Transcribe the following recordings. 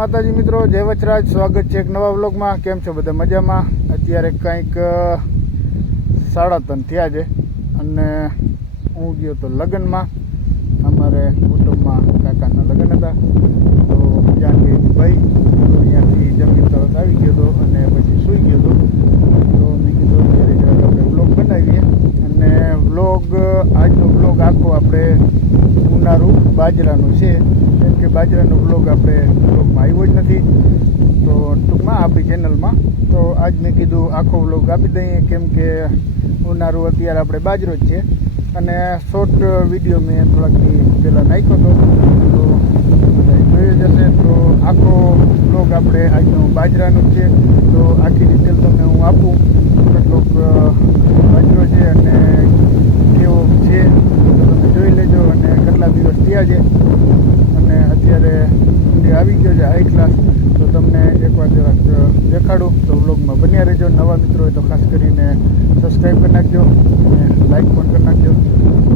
માતાજી મિત્રો, જય વચરાજ। સ્વાગત છે એક નવા વ્લોગમાં। કેમ છો બધા? મજામાં? અત્યારે કંઈક 3:30 થયા છે અને હું ગયો તો લગ્નમાં। અમારે કુટુંબમાં કાકાના લગ્ન હતા, તો ત્યાં ગઈ ભાઈ, તો અહીંયાથી જમીન તરત આવી ગયો હતો અને પછી સૂઈ ગયો હતો। તો મેં કીધું અત્યારે જરાક આપણે વ્લોગ બનાવીએ અને આજનો વ્લોગ આખો આપણે ઉનાળુ બાજરાનું છે, કેમ કે બાજરાનો વ્લોગ આપણે વ્લોગમાં આવ્યો જ નથી, તો ટૂંકમાં આપણી ચેનલમાં। તો આજ મેં કીધું આખો વ્લોગ આપી દઈએ, કેમ કે ઉનાળુ અત્યારે આપણે બાજરો જ છે અને શોર્ટ વિડીયો મેં થોડાક પહેલાં નાખ્યો હતો, તો બધા જોઈ જશે। તો આખો વ્લોગ આપણે આજનો બાજરાનું જ છે, તો આખી ડિટેલ તમને હું આપું, કેટલોક બાજરો છે અને કેવો છે તો તમે જોઈ લેજો, અને કેટલા દિવસ થયા છે અને અત્યારે આવી ગયો છે હાઈ ક્લાસ, તો તમને એકવાર જરાક દેખાડું। તો વ્લોગમાં બન્યા રહેજો। નવા મિત્રો હોય તો ખાસ કરીને સબસ્ક્રાઈબ કરી નાખજો અને લાઈક પણ કરી નાખજો।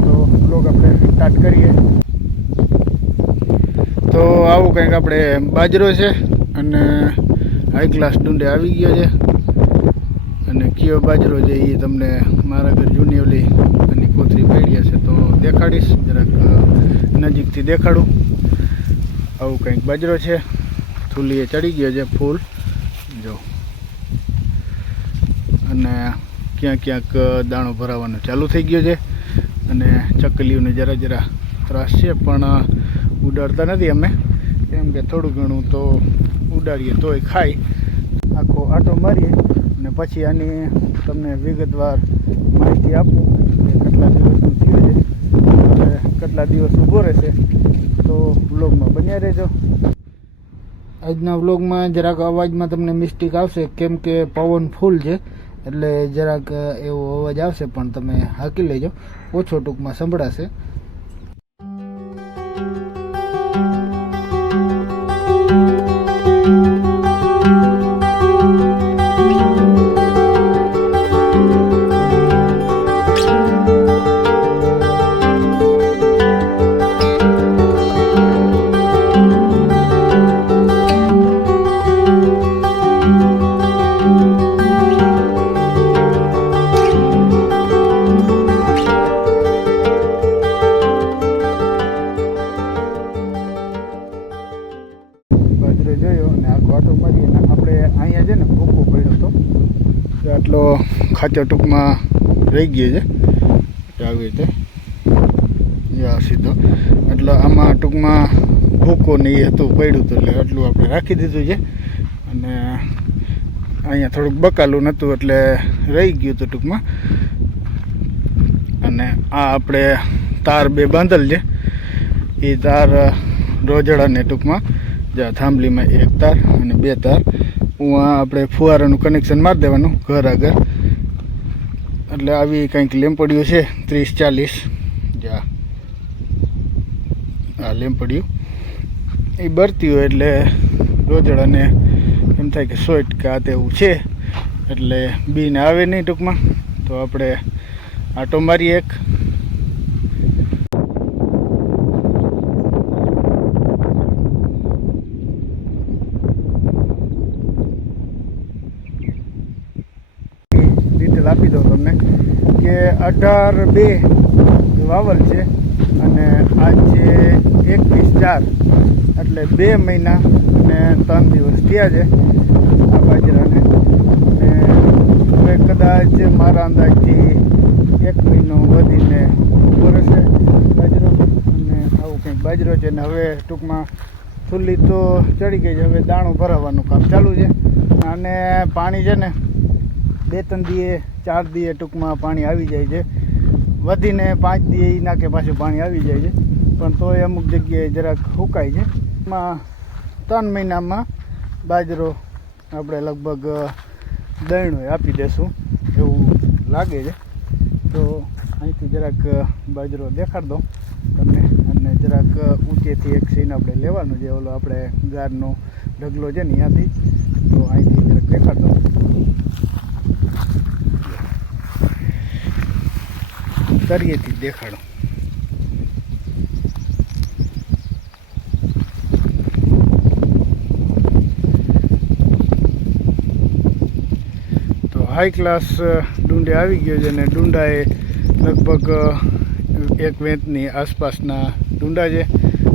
તો વ્લોગ આપણે સ્ટાર્ટ કરીએ। તો આવું કંઈક આપણે બાજરો છે અને હાઈ ક્લાસ ડુંડે આવી ગયો છે, અને કયો બાજરો છે એ તમને મારા ઘર જૂની ઓલી એની કોથરી પડી હશે તો દેખાડીશ, જરાક નજીકથી દેખાડું। આવું કંઈક બાજરો છે, થૂલીએ ચડી ગયો છે ફૂલ જો, અને ક્યાંક ક્યાંક દાણો ભરાવાનો ચાલુ થઈ ગયો છે, અને ચકલીઓને જરા જરા ત્રાસ છે, પણ ઉડાડતા નથી અમે, કેમ કે થોડું ઘણું તો ઉડાડીએ તોય ખાય। આખો આટો મારીએ અને પછી આની તમને વિગતવાર માહિતી આપું કે કેટલા દિવસનું થયું છે અને કેટલા દિવસ ઊભો રહેશે, તો વ્લોગમાં બન્યા રહેજો। આજના વ્લોગમાં જરાક અવાજમાં તમને મિસ્ટેક આવશે, કેમ કે પવન ફૂલ છે એટલે જરાક એવો અવાજ આવશે, પણ તમે હાકી લેજો, ઓછો ટૂંકમાં સંભળાશે। જોયો અને આખો આટો મારીએ ને આપણે અહીંયા છે ને ભૂકો પડ્યો હતો, આટલો ખાચો ટૂંકમાં રહી ગયો છે આવી રીતે સીધો, એટલે આમાં ટૂંકમાં ભૂકો ને એ હતું પડ્યું હતું, એટલે આટલું આપણે રાખી દીધું છે, અને અહીંયા થોડુંક બકાલું નહોતું એટલે રહી ગયું હતું ટૂંકમાં। અને આ આપણે તાર બે બાંધેલ છે, એ તાર રોજડાને ટૂંકમાં જ્યાં થાંભલીમાં એક તાર અને બે તાર, હું આપણે ફુવારાનું કનેક્શન મારી દેવાનું ઘર આગળ, એટલે આવી કંઈક લેમ્પડીઓ છે 30-40 જ્યાં આ લેમ્પડીઓ એ બરતી હોય એટલે રોજડાને એમ થાય કે શોર્ટ કે આ તેવું છે, એટલે બીને આવે નહીં ટૂંકમાં। તો આપણે આટો મારીએ એક, આપી દઉં તમને કે 18/2 વાવલ છે અને આજ છે 21/4, એટલે 2 મહિના અને 3 દિવસ થયા છે આ બાજરાને, અને હવે કદાચ મારા અંદાજથી 1 મહિનો વધીને ઊભો રહેશે બાજરો, અને આવું કંઈક બાજરો છે। ને હવે ટૂંકમાં થૂલી તો ચડી ગઈ છે, હવે દાણો ભરાવાનું કામ ચાલુ છે, અને પાણી છે ને 2-3 દીએ 4 દીએ ટૂંકમાં પાણી આવી જાય છે, વધીને 5 દીએ એ નાકે પાછું પાણી આવી જાય છે, પણ તોય અમુક જગ્યાએ જરાક સુકાય છે। એમાં 3 મહિનામાં બાજરો આપણે લગભગ દયણું આપી દેશું એવું લાગે છે। તો અહીંથી જરાક બાજરો દેખાડ દઉં તમને, અને જરાક ઊંચેથી એક સીન આપણે લેવાનું છે, ઓલો આપણે ગારનો ઢગલો છે ને ત્યાંથી, તો અહીંથી જરાક દેખાડ દઉં, તરીએથી દેખાડો। હાઈ ક્લાસ ડુંડે આવી ગયો છે અને ડુંડા એ લગભગ એક વેંતની આસપાસના ડુંડા છે,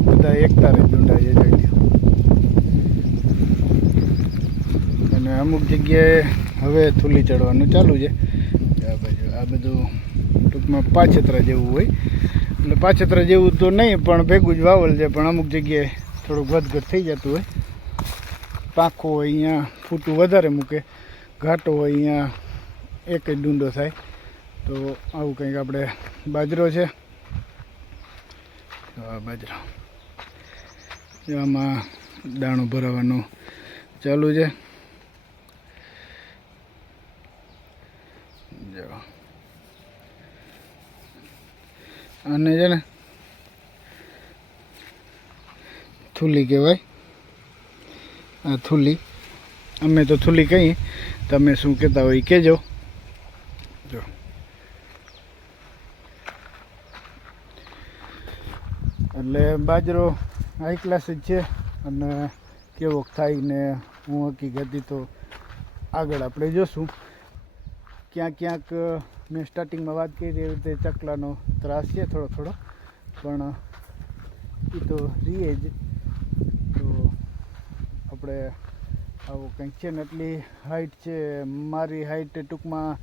બધા એકતારે ડુંડા છે જોઈ લો. અને અમુક જગ્યાએ હવે થૂલી ચડવાનું ચાલુ છે. આ બાજુ આ બધું ટૂંકમાં પાછતરા જેવું હોય, એટલે પાછતરા જેવું તો નહીં પણ ભેગું જ વાવલ છે, પણ અમુક જગ્યાએ થોડુંક વધઘટ થઈ જતું હોય. પાંખો હોય અહીંયા ફૂટું વધારે મૂકે, ઘાટો હોય અહીંયા એક જ ડુંડો થાય. તો આવું કંઈક આપણે બાજરો છે, આ બાજરો આમાં દાણો ભરાવાનું ચાલુ છે. જો આને છે ને થૂલી કહેવાય. આ થૂલી, અમે તો થૂલી કહીએ, તમે શું કહેતા હોય એ કહેજો. જો એટલે બાજરો હાઈ ક્લાસ જ છે, અને કેવો થાય ને હું હકીકતી તો આગળ આપણે જોશું. ક્યાંક ક્યાંક મેં સ્ટાર્ટિંગમાં વાત કરી એવી રીતે ચકલાનો ત્રાસ છે થોડો થોડો, પણ એ તો રીએ જ. તો આપણે આવું કંઈક છે ને એટલી હાઈટ છે. મારી હાઈટ ટૂંકમાં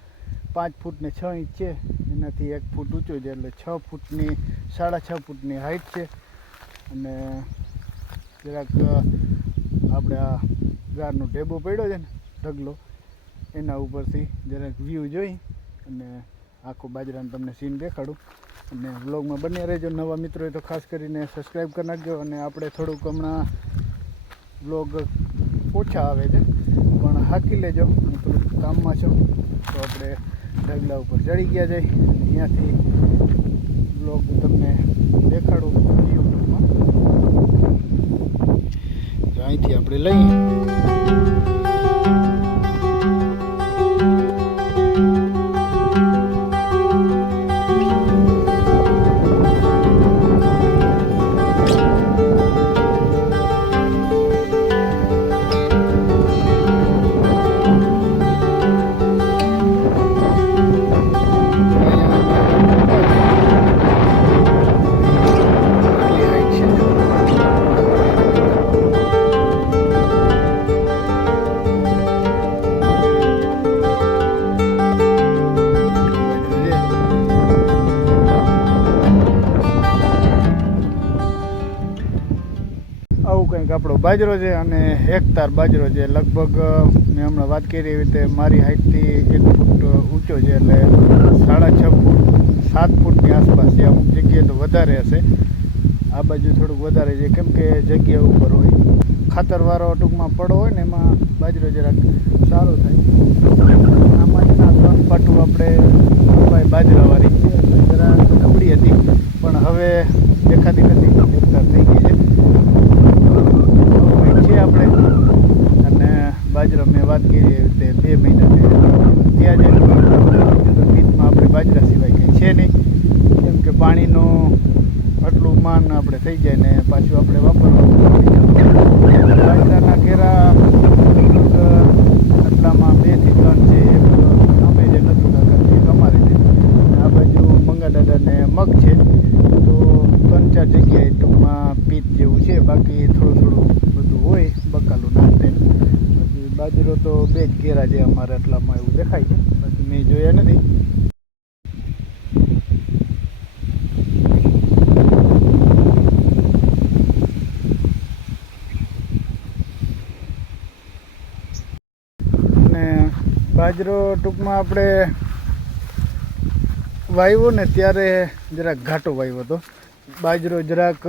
5 ફૂટ ને 6 ઇંચ છે, એનાથી 1 ફૂટ ઊંચું છે, એટલે 6 ફૂટની 6.5 ફૂટની હાઈટ છે. અને જરાક આપણે આ ગારનો ઢેબો પડ્યો છે ને ઢગલો, એના ઉપરથી જરાક વ્યૂ જોઈ અને આખો બાજરાનો તમને સીન દેખાડું. અને વ્લોગમાં બન્યા રહેજો. નવા મિત્રો હોય તો ખાસ કરીને સબસ્ક્રાઈબ કરી નાખજો. અને આપણે થોડુંક હમણાં વ્લોગ ઓછા આવે છે, પણ હાકી લેજો, હું થોડુંક કામમાં છું. તો આપણે ઢગલા ઉપર ચડી ગયા જાય, અહીંયાથી વ્લોગ તમને દેખાડું યુટ્યુબમાં. તો અહીંથી આપણે લઈએ. આપણો બાજરો છે, અને હેક્ટર બાજરો છે. લગભગ મેં હમણાં વાત કરી એવી રીતે મારી હાઈટથી 1 ફૂટ ઊંચો છે, એટલે 6.5 ફૂટ 7 ફૂટની આસપાસ છે. અમુક જગ્યાએ તો વધારે હશે, આ બાજુ થોડુંક વધારે છે, કેમ કે જગ્યા ઉપર હોય. ખાતરવાળો ટૂંકમાં પડો હોય ને એમાં બાજરો જરાક સારો થાય. આમાં છે ને 3 પાટું આપણે બાજરાવાળી છે, એટલે જરા નબળી હતી, પણ હવે દેખાતી નથી, હેક્ટર થઈ ગઈ છે આપણે. અને બાજરો મેં વાત કરી એવી રીતે 2 મહિના ત્યાં જાય. પીતમાં આપણે બાજરા સિવાય કંઈ છે નહીં, કેમ કે પાણીનું આટલું માન આપણે થઈ જાય ને પાછું આપણે વાપરવાનું. બાજરાના ઘેરા આટલામાં 2 થી 3 છે. એક અમે જે નથી કાકા એક અમારે છે, આ બાજુ મંગા દાદાને મગ છે. તો 3-4 જગ્યાએ ટૂંકમાં પીત જેવું છે, બાકી થોડું બધું હોય બકાલું નાખતે. બાકી બાજરો તો 2 જ ઘેરા છે અમારે, એટલામાં એવું દેખાય છે, બાકી મેં જોયા નથી. અને બાજરો ટૂંકમાં આપણે વાવ્યો ને ત્યારે જરાક ઘાટો વાવ્યો હતો. બાજરો જરાક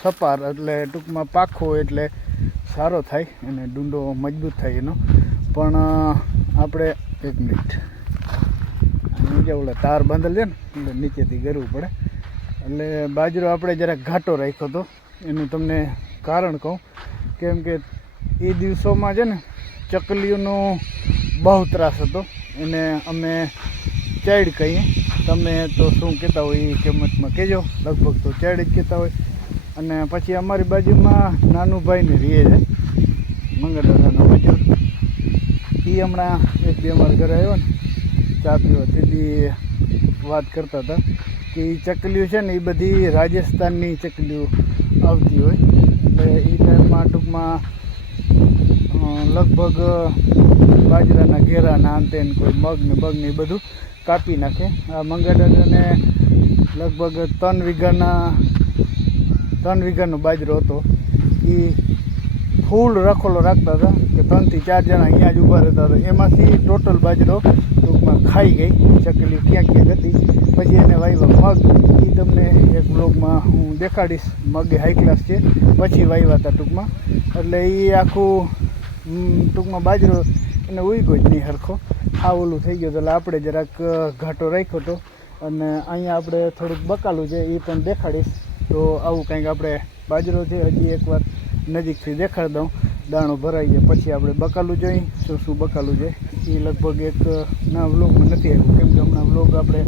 સપાર, એટલે ટૂંકમાં પાખો એટલે સારો થાય અને ડુંડો મજબૂત થાય એનો. પણ આપણે 1 મિનિટ, નીચે ઓલા તાર બાંધેલ છે ને એટલે નીચેથી ગરવું પડે. એટલે બાજરો આપણે જરાક ઘાટો રાખ્યો હતો. એનું તમને કારણ કહું, કેમ કે એ દિવસોમાં છે ને ચકલીઓનો બહુ ત્રાસ હતો, એને અમે ચેડ કહીએ. તમે તો શું કહેતા હોય એ કિંમતમાં કહેજો. લગભગ તો ચેડ જ કહેતા હોય. અને પછી અમારી બાજુમાં નાનું ભાઈને રહે છે, મંગળદાદાનો મજૂર. એ હમણાં એક બે અમારા ઘરે આવ્યો ને ચા પીવા તેથી વાત કરતા હતા કે એ ચકલીઓ છે ને એ બધી રાજસ્થાનની ચકલીઓ આવતી હોય એટલે એ ટાઈમમાં ટૂંકમાં લગભગ બાજરાના ઘેરાના અંતે કોઈ મગ ને બગ ને એ બધું કાપી નાખે. આ મંગાદાદાને લગભગ 3 વીઘાનો બાજરો હતો. એ ફૂલ રખોલો રાખતા હતા કે 3 થી 4 જણા અહીંયા જ ઊભા રહેતા હતા. એમાંથી ટોટલ બાજરો ટૂંકમાં ખાઈ ગઈ ચકલી ક્યાંક હતી. પછી એને વાવ્યા મગ. એ તમને એક બ્લોગમાં હું દેખાડીશ. મગ એ હાઈ ક્લાસ છે. પછી વાવ્યા હતા ટૂંકમાં. એટલે એ આખું ટૂંકમાં બાજરો એને ઉગ્યો જ નહીં સરખો. આ ઓલું થઈ ગયું. એટલે આપણે જરાક ઘાટો રાખ્યો હતો. અને અહીંયા આપણે થોડુંક બકાલું છે એ પણ દેખાડીશ. તો આવું કંઈક આપણે બાજરો છે હજી એકવાર નજીકથી દેખાડી દઉં. દાણો ભરાઈ જાય પછી આપણે બકાલું જોઈ શું બકાલું છે. એ લગભગ એક ના વ્લોગમાં નથી આવ્યું કેમ કે હમણાં વ્લોગ આપણે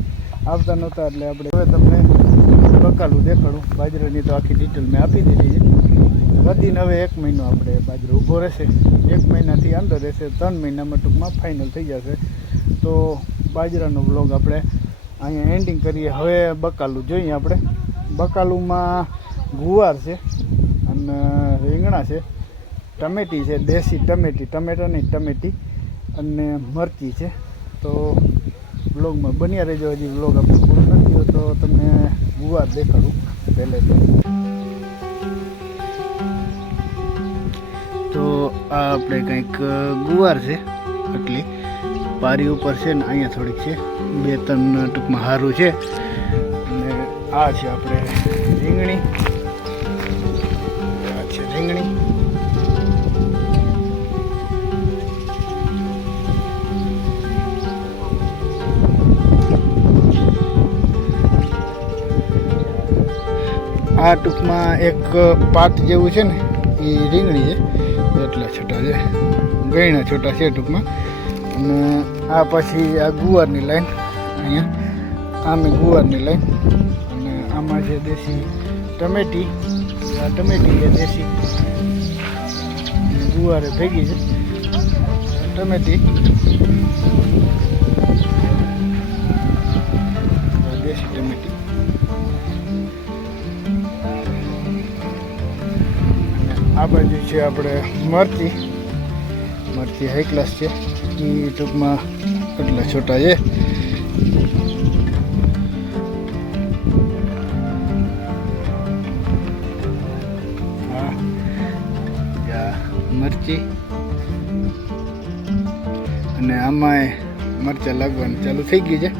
આવતા નહોતા. એટલે આપણે હવે તમને બકાલું દેખાડું. બાજરાની તો આખી ડિટેલ મેં આપી દીધી છે. વધીને હવે 1 મહિનો આપણે બાજરો ઊભો રહેશે. 1 મહિનાથી અંદર રહેશે. 3 મહિનામાં ટૂંકમાં ફાઇનલ થઈ જશે. તો બાજરાનો વ્લોગ આપણે અહીંયા એન્ડિંગ કરીએ. હવે બકાલું જોઈએ આપણે. બકાલુમાં ગુવાર છે અને રીંગણા છે, ટમેટી છે, દેશી ટમેટા નહીં ટમેટી, અને મરચી છે. તો વ્લોગમાં બન્યા રહેજો. હજી વ્લોગ આપણે પૂરો નથી થયો તો તમને ગુવાર દેખાડું પહેલેથી. તો આ આપણે કંઈક ગુવાર છે. આટલી પારી ઉપર છે ને અહીંયા થોડીક છે. 2-3 ટૂંકમાં સારું છે. અને આ છે આપણે રીંગણી. આ છે રીંગણી. આ ટૂંકમાં એક પાત જેવું છે ને એ રીંગણી છે. એટલા છોટા છે, ગયણા છોટા છે ટૂંકમાં. અને આ પછી આ ગુવારની લાઈન અહીંયા આમે ગુવારની લાઈન. અને આમાં છે દેશી ટમેટી. આ ટમેટી એ દેશી ગુવારે ભેગી છે ટમેટી. દેશી ટમેટી. આ બાજુ છે આપણે મરચી હાઈ ક્લાસ છે. એ ટૂંકમાં એટલા છોટા છે. હા મરચી. અને આમાં મરચાં લાગવાનું ચાલુ થઈ ગયું છે.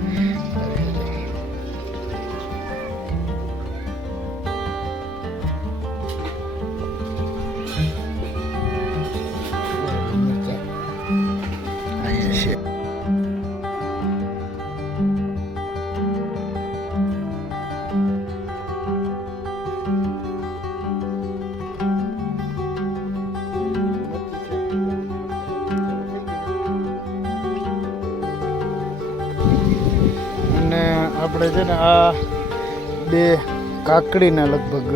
આપણે છે ને આ 2 કાકડીના લગભગ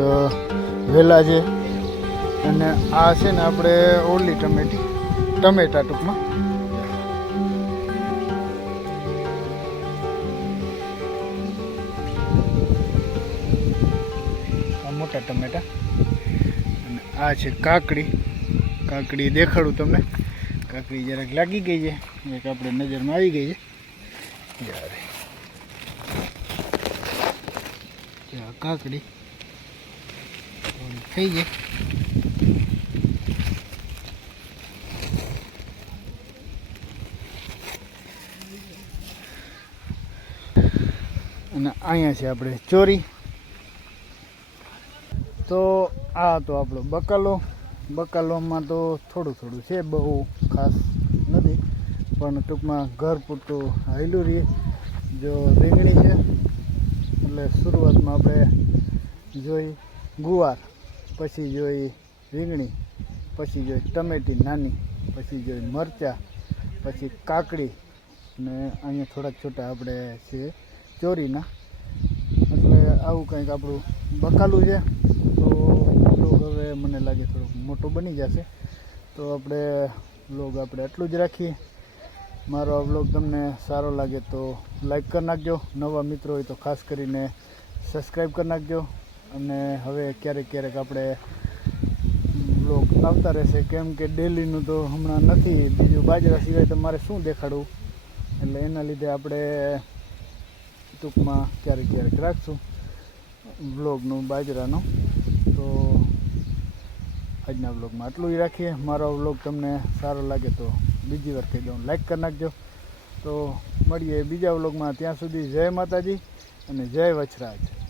વેલા છે. અને આ છે ને આપણે ઓલી ટમેટા ટૂંકમાં. આ મોટા ટમેટા. અને આ છે કાકડી દેખાડું તમને. કાકડી જરાક લાગી ગઈ છે. એક આપણે નજરમાં આવી ગઈ છે યાર. કાકડી થઈ ગઈ. અને અહીંયા છે આપણે ચોરી. તો આ તો આપણો બકાલોમાં તો થોડું છે, બહુ ખાસ નથી પણ ટૂંકમાં ઘર પૂરતું હાયલું રહીએ. જો રીંગણી છે એટલે શરૂઆતમાં આપણે જોઈ ગુવાર, પછી જોઈ રીંગણી, પછી જોઈ ટમેટી નાની, પછી જોઈ મરચાં, પછી કાકડી, ને અહીંયા થોડાક છોટા આપણે છે ચોરીના. એટલે આવું કંઈક આપણું બકાલું છે. તો લોગ હવે મને લાગે થોડોક મોટો બની જશે. તો આપણે લોગ આપણે આટલું જ રાખીએ. મારો આ વ્લોગ તમને સારો લાગે તો લાઈક કરી નાખજો, નવા મિત્રો હોય તો ખાસ કરીને સબસ્ક્રાઈબ કરી નાખજો. અને હવે ક્યારેક ક્યારેક આપણે વ્લોગ આવતા રહેશે, કેમ કે ડેલીનું તો હમણાં નથી, બીજું બાજરા સિવાય તમારે શું દેખાડવું, એટલે એના લીધે આપણે ટૂંકમાં ક્યારેક ક્યારેક રાખશું વ્લોગનું બાજરાનું. તો આજના વ્લોગમાં આટલું જ રાખીએ. મારો વ્લોગ તમને સારો લાગે તો બીજી વાર કહી દઉં, લાઈક કરી નાખજો. તો મળીએ બીજા વ્લોગમાં, ત્યાં સુધી જય માતાજી અને જય વછરાજ.